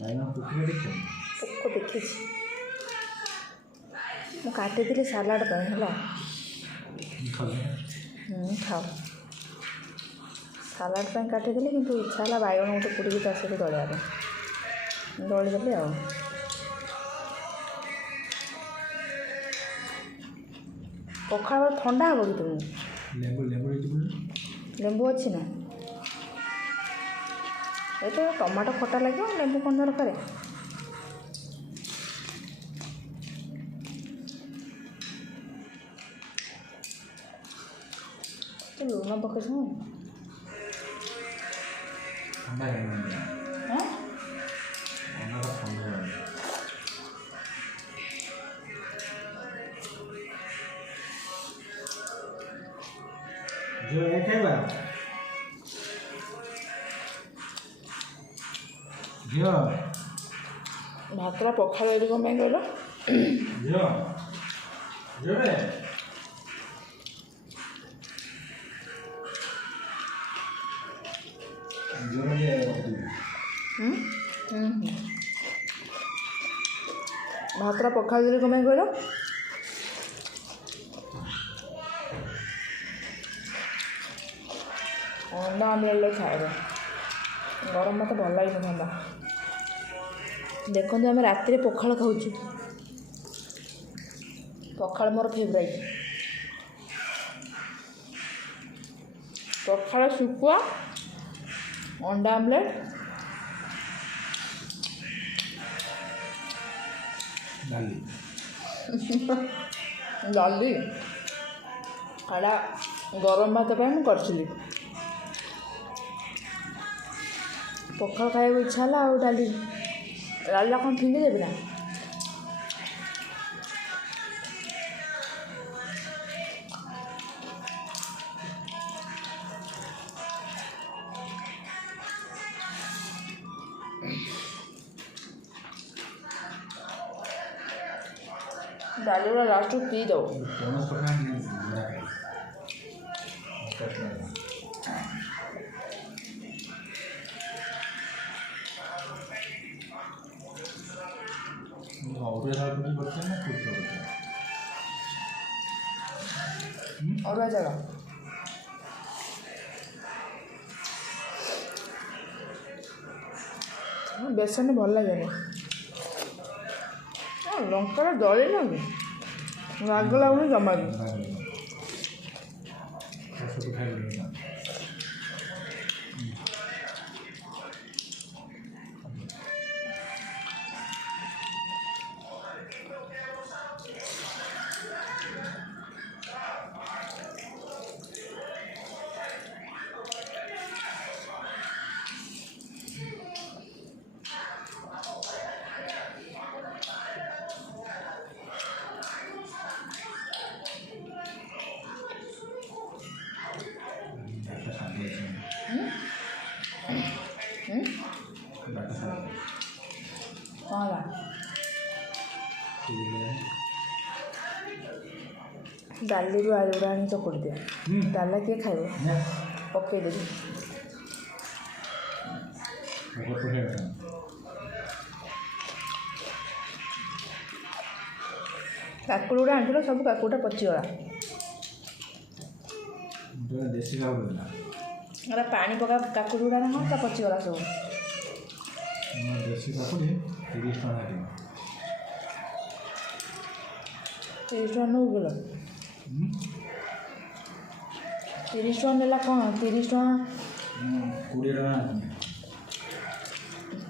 ପୋକ ଦେଖିଛି ମୁଁ କାଟିଥିଲି ସାଲାଡ଼ ପାଇଁ ହେଲା। ଖାଅ ସାଲାଡ଼ ପାଇଁ କାଟିଥିଲି କିନ୍ତୁ ଇଚ୍ଛା ହେଲା ବାଇଗଣ ଗୋଟେ ପୋଡ଼ିକି ତା ସହିତ ଦଳିବା ପାଇଁ ଦଳିଦେଲି ଆଉ। ପଖାଳ ଥଣ୍ଡା ହେବ କି ତୁମକୁ? ଲେମ୍ବୁ ଅଛି ନା? ଏ ତ ଟମାଟୋ ଖଟା ଲାଗିବ, ଲେମ୍ବୁ କ'ଣ ଦରକାର? ଲୁଣ ପକେଇଛୁ ଭାତଟା ପଖାଳ ଏଠି କ'ଣ ପାଇଁ କହିଲ? ଭାତଟା ପଖାଳ ଦେଲି କ'ଣ ପାଇଁ କହିଲ? ଅଣ୍ଡା ଆମଲେଟ୍ ଖାଇବା ଗରମ ମତେ ଭଲ ଲାଗିନଥାନ୍ତା। ଦେଖନ୍ତୁ ଆମେ ରାତିରେ ପଖାଳ ଖାଉଛୁ। ପଖାଳ ମୋର ଫେଭରାଇଟ୍। ପଖାଳ ଶୁଖୁଆ, ଅଣ୍ଡା ଆମଲେଟ୍, ଡାଲି ଏଇଟା ଗରମ ଭାତ ପାଇଁ ମୁଁ କରିଥିଲି। ପଖାଳ ଖାଇବାକୁ ଇଚ୍ଛା ହେଲା ଆଉ ଡାଲିଟା କ'ଣ ଫିଙ୍ଗି ଦେବି ନା? ଡାଲିଗୁଡ଼ା ଲାଷ୍ଟକୁ ପିଇ ଦେବ। ଅରୁଆ ଚାଉଳ ବେସନ ଭଲ ଲାଗେନି। ଲଙ୍କାଟା ଦଳିଲା କି ରାଗ ଲାଗୁନି ଜମା ବି। କ'ଣ ହେଲା? ଡାଲିରୁ ଆଳୁଗୁଡ଼ା ଆଣି ଚକୁଡ଼ି ଦିଅ। ଡାଲା କିଏ ଖାଇବ? ପକେଇଦେବି। କାକୁଡ଼ି ଗୁଡ଼ା ଆଣିଥିଲ, ସବୁ କାକୁଡ଼ିଟା ପଚିଗଲା। ଏରା ପାଣି ପକା କାକୁଡ଼ି ଗୁଡ଼ା ନା କ'ଣ ତା ପଚିଗଲା ସବୁ। ଦେଶୀ କାକୁଡ଼ି 30 ଟଙ୍କା। 30 ଟଙ୍କା ନେଉ କିଲୋ? 30 ଟଙ୍କା ନେଲା କ'ଣ? 30 ଟଙ୍କା 20 ଟଙ୍କା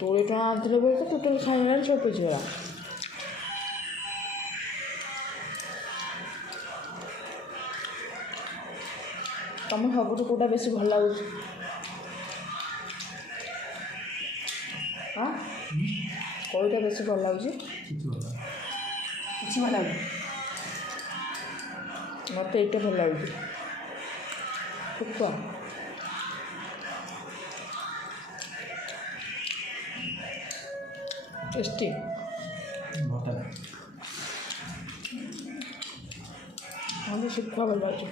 20 ଟଙ୍କା ଆଣିଥିଲେ ବୋଲି ତ ଟୋଟାଲ୍ ଖାଇଗଲାଣି, ସବୁ ପଚିଗଲା। ତମକୁ ସବୁଠୁ କେଉଁଟା ବେଶୀ ଭଲ ଲାଗୁଛି? ହଁ, କେଉଁଟା ବେଶୀ ଭଲ ଲାଗୁଛି? କିଛି ଭଲ ଲାଗୁଛି। ମୋତେ ଏଇଟା ଭଲ ଲାଗୁଛି, ଶୁଖୁଆ। ଟେଷ୍ଟି। ମୋତେ ଶୁଖୁଆ ଭଲ ଲାଗୁଛି।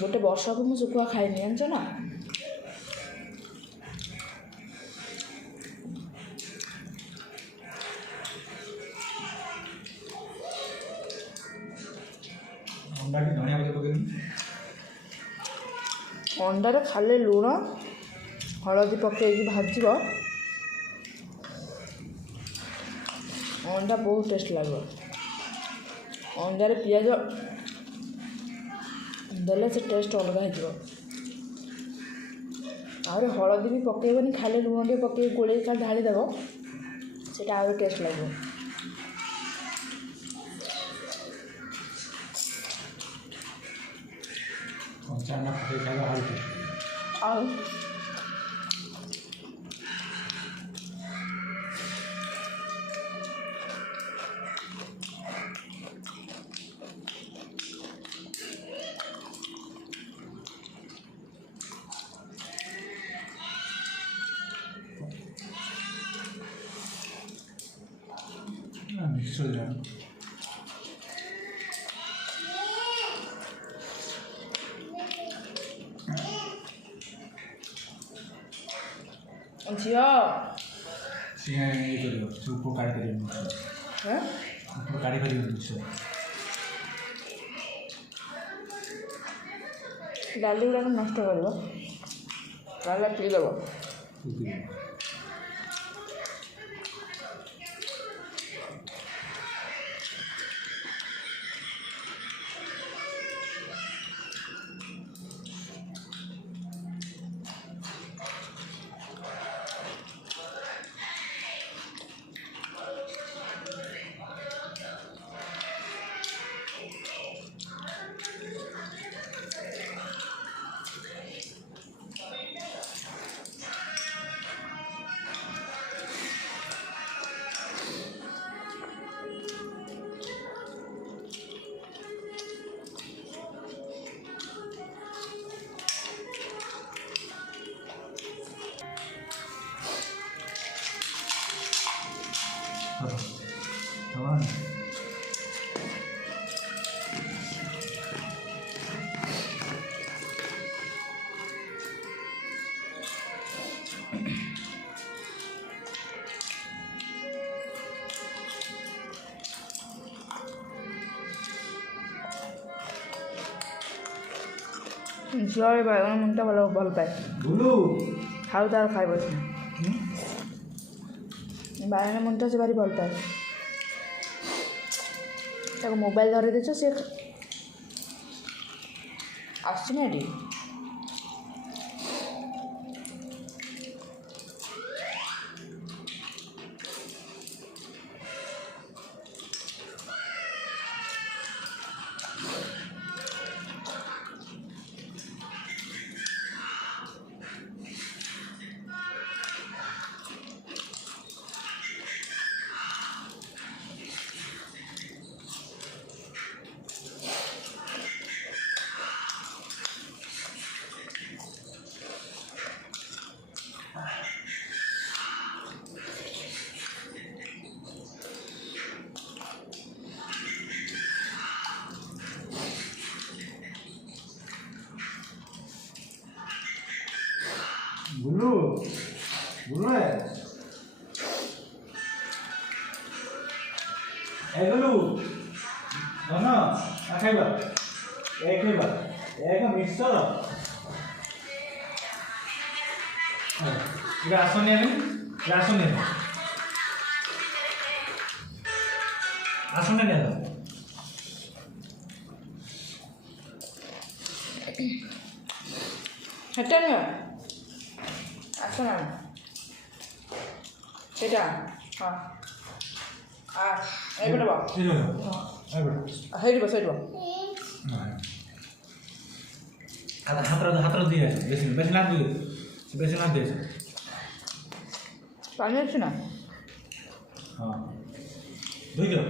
ଗୋଟେ ବର୍ଷକୁ ମୁଁ ଶୁଖୁଆ ଖାଇନି, ଜାଣିଛ ନା? अंडारे खाली लुण हलदी पकईकि भाजिब अंडा बहुत टेस्ट लगे। अंडारे पियाज देले से टेस्ट अलग हो। आहरी हलदी भी पकईबनी खाली लुण टे पकई गोले खाली ढाली देव से आहरी टेस्ट लगे। चाना पकई खाइबा आरो टेस्ट। और मिक्स हो जाए। झियो सिंह ये करियो सब को काट करियो मिक्स हैं ऊपर काट करियो मिक्स डाली गुड़ाक नष्ट कर पीदेव। झियो बाइगण मुंटा भल पाए खाऊ तार खाइब बाइगण मुंटा से भारी भल पाए मोबाइल धरी देछ से आसना एटी बुल्लू बुल्लू है ए बुल्लू ना खाइबा एक मिक्सचर इधर आसने नहीं हेटा नहीं आसना सेटा हाँ एपटे बा हेरी हाथ दिए बेसी ना दिए पानी अच्छी ना हाँ धोई दो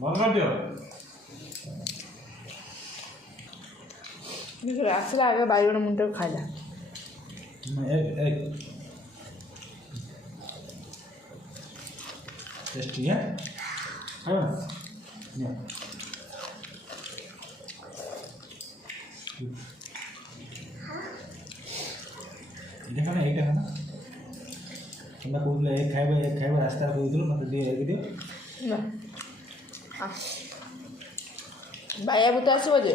बंद कर दियो आसले आगे बाइगण मुंटा खाइला एक टेस्टी है देखा ना यही ना तुम्हें कौन एक खाइब रास्ता कौन मत दिए एक दियो ନା ବାୟା ଭୂତ ଆସିବ ଯେ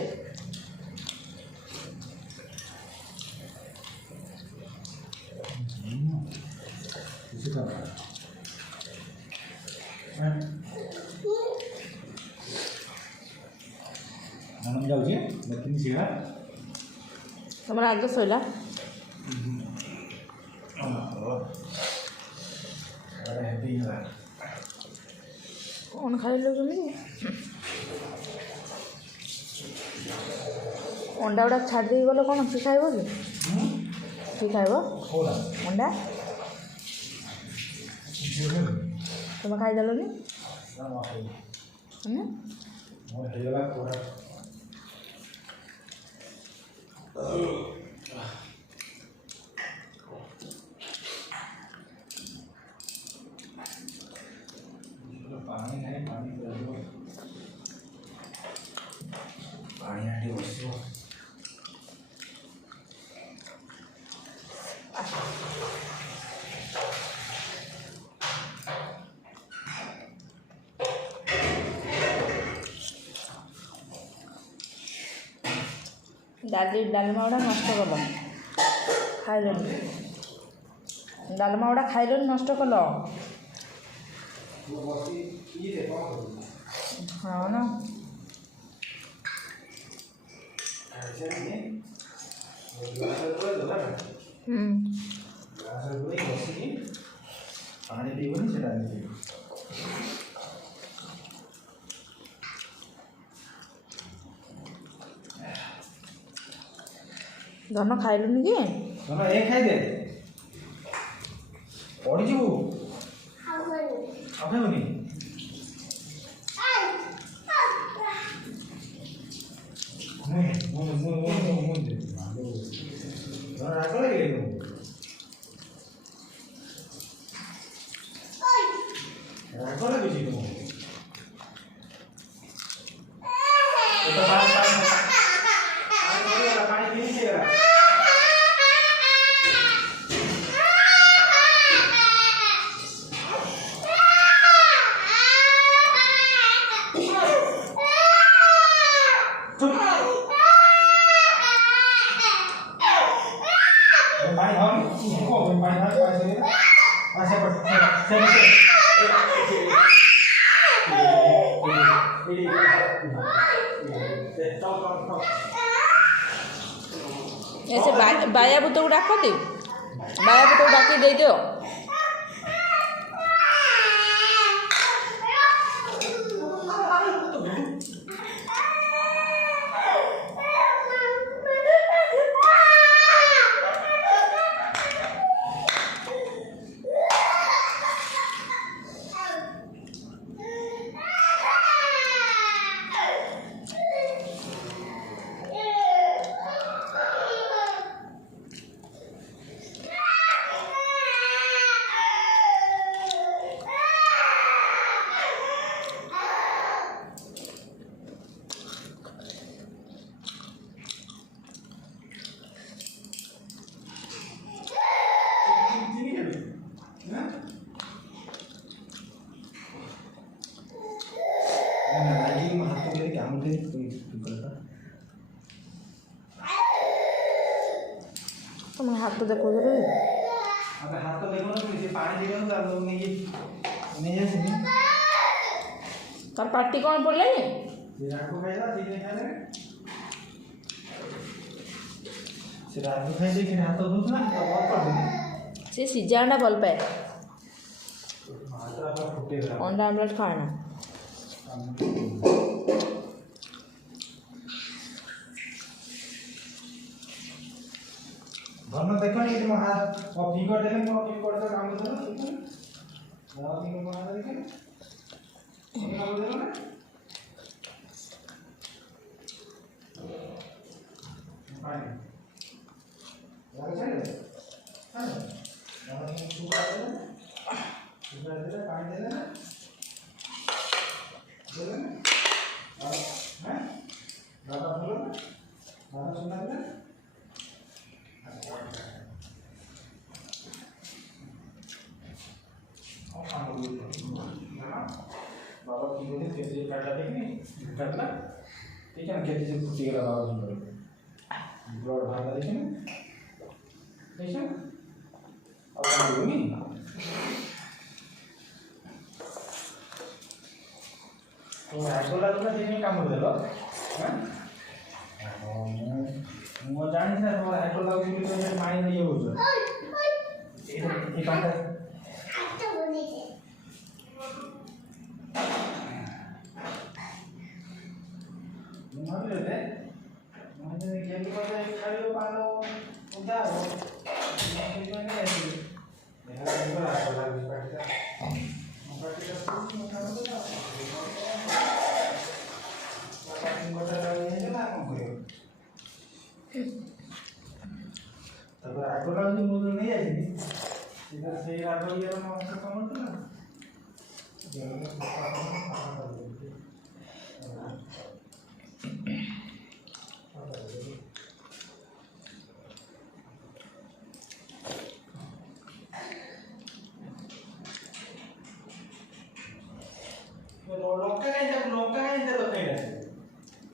आनंद जाऊे लेकिन सीधा ତମର ଆଗ ଶୋଇଲା କ'ଣ ଖାଇଲ କେମିତି ଅଣ୍ଡା ଗୁଡ଼ା ଛାଡ଼ି ଦେଇକି ଗଲେ କ'ଣ ସେ ଖାଇବ କି ସେ ଖାଇବ ଅଣ୍ଡା ତମେ ଖାଇଦେଲନି पानी नहीं पानी पानी आटे बसो ଡାଲମା ଗୁଡ଼ା ନଷ୍ଟ କଲ ଖାଇଲନି ଡାଲମା ଗୁଡ଼ା ଖାଇଲନି ନଷ୍ଟ କଲ ହଁ ନା पानी पीबनी से ଧନ ଖାଇଲୁନି କି ଧନ ଏ ଖାଇଦେ ପଡ଼ିଯିବୁ ଆଉ ଖାଇବୁନି ରାଗ ଲାଗିଲେ ରାଗ ଲାଗୁଛି ତୁମକୁ ପାଣି ପିଇଗଲା पानी हम को पानी हाथ पानी से ऐसे पर से ऐसे बाया भूत को डाकती बाया भूत को डाकी दे दियो तुम हाथ तो देखो जरूर अबे हाथ तो देखो ना ये पानी देखो ना आप लोग ने ये जैसे तार पार्टी कौन पड़ले ये रात को खाएगा ठीक नहीं खाएगा से रात को खाई देखिए हाथ तो धो ना तो बहुत पड़ देंगे से सीजा अंडा बोल पे मात्रा पर फुटेगा अंडा आमलेट खाना धर्म देखो नहीं तुम हाथ और फिंगर देले मोर फिंगर से काम करो ठीक है मोर फिंगर को हाथ देखे काम करो ना पानी लग जाए हां और सुबह दे पानी दे ना दे ना हैं दादा बोलो दादा सुना दे काटला ठीक है ना खेती से फुटी गला बाबा सुंदर ब्लड भागा देखे ना ठीक है अब काम होगी तो आगोला तो देखने काम कर देलो हैं मो जानी ना तुम्हारा आगोला को तो माइंड नहीं हो जो ये काटा मुझे ले मुझे क्या की बात है खाली पालो उठा हो मैं क्यों नहीं ऐसे मेरा तो आगोला भी काटता काटता तो उठा दो काटिंग बता रहे हैं ना कौन करेगा तब आगोला जो मुझे नहीं आई इधर से आगोला ये ना मस्त काम होता ना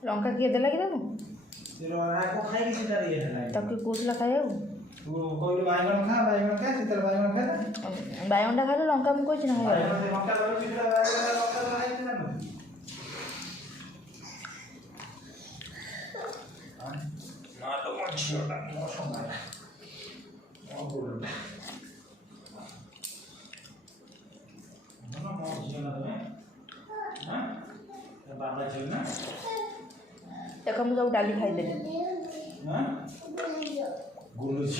लंका किए देला कि ताको तेरो आको खाई किसी तरह ये है तब कि कोसला खाइयो तू कोई बाइगन खा सीतर बाइगन खा बायंडा खाइलो लंका मु कोइ ना खाइयो बाइगन से मक्का लगा सीतर बाइगन मक्का खाई ना ना तो मत छोटा मौसम है और बोल ना मौसम जीना है हां बाबा चलना देखो मु सब डाली खाई देली हां गुलुच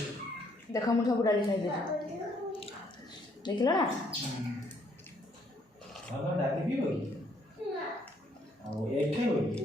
देखो मु सब डाली खाई देली देखलो ना हां डाली भी होगी और एक ही होगी